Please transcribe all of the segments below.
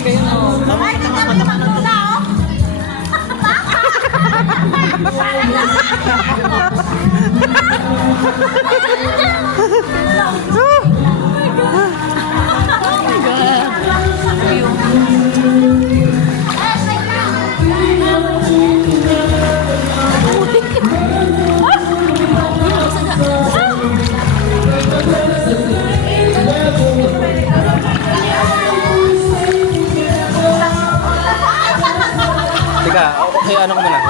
kayo no. Ay, kita mo naman tula, oh. Teka, okay, ano ko muna?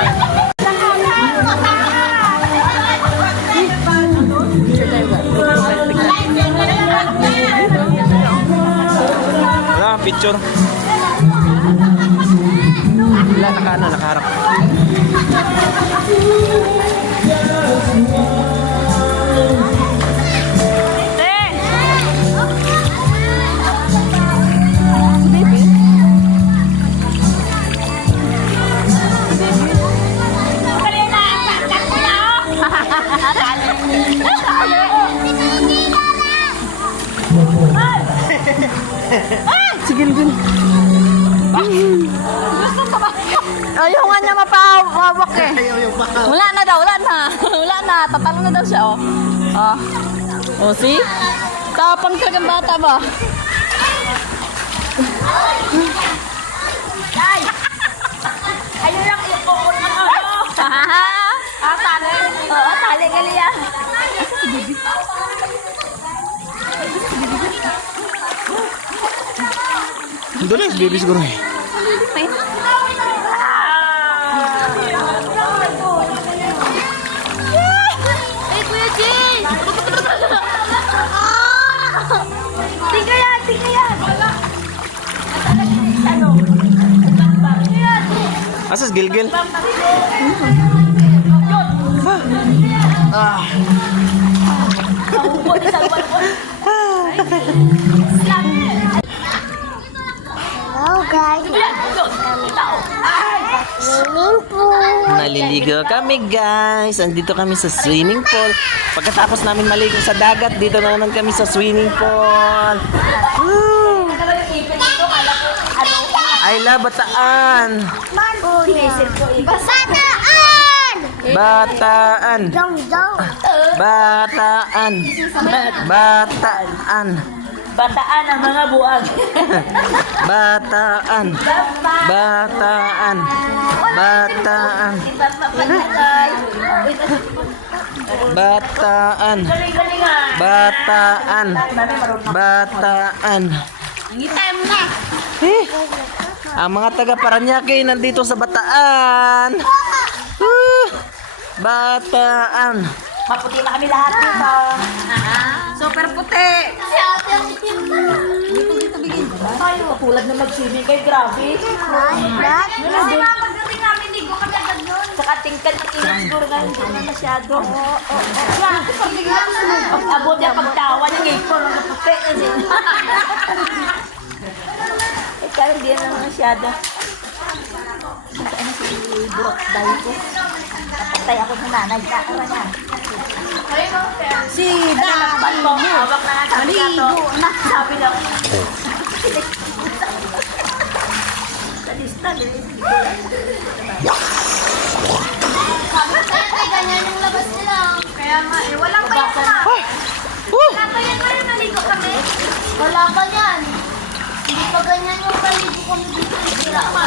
Wala, picture. Wala, nakaharap. Sige, Gil. Ayaw nga niya mapahawak eh. Wala na daw, wala na. Wala na, tatalon na daw siya, oh. Oh, see? Tapang talagang bata ba? Ay! Ayun lang, ipukot mo. Tali. Oo, tali gali yan. Doon lang, baby siguro eh. Ay, Kuya Jay! Tingga yan! Asas gilgil? Hello guys, swimming pool. Naliligo kami guys. Andito kami sa swimming pool. Pagkatapos namin maligo sa dagat, dito na naman kami sa swimming pool. Woo! I love Bataan. Bataan! Bataan. Dong dong. Bataan. Bataan. Bataan ang mga buwag. Bataan. Bataan. Bataan. Bataan. Galing-galing nga. Bataan. Bataan. Ngitay mo na. Ang mga taga Paranaque nandito sa Bataan. Bataan. Maputi na kami lahat dito. Super puti. Dito bigin. Tayo, tulad na mag-swimming kayo, grabe. Kasi nga, pagdating namin, ligo kami agad nun. Saka tingkad ng init siguro nga, hindi na masyado. Grabe, pagdating namin, abot yung pagtawa ng apron, ang puti. Kaya hindi na masyado. Ano si Burok dahil ko? Napatay ako sa nanay. Kakara na. Si Daban mo. Hawak na nga sabi ka to. Sabi na. Sa lista. Sabi sa'yo, ganyan yung labas nila. Kaya nga eh. Walang pa yan na. Wala pa yan. Wala naligo kami. Wala pa yan. Hindi pa ganyan yung naligo kami dito. Sira man.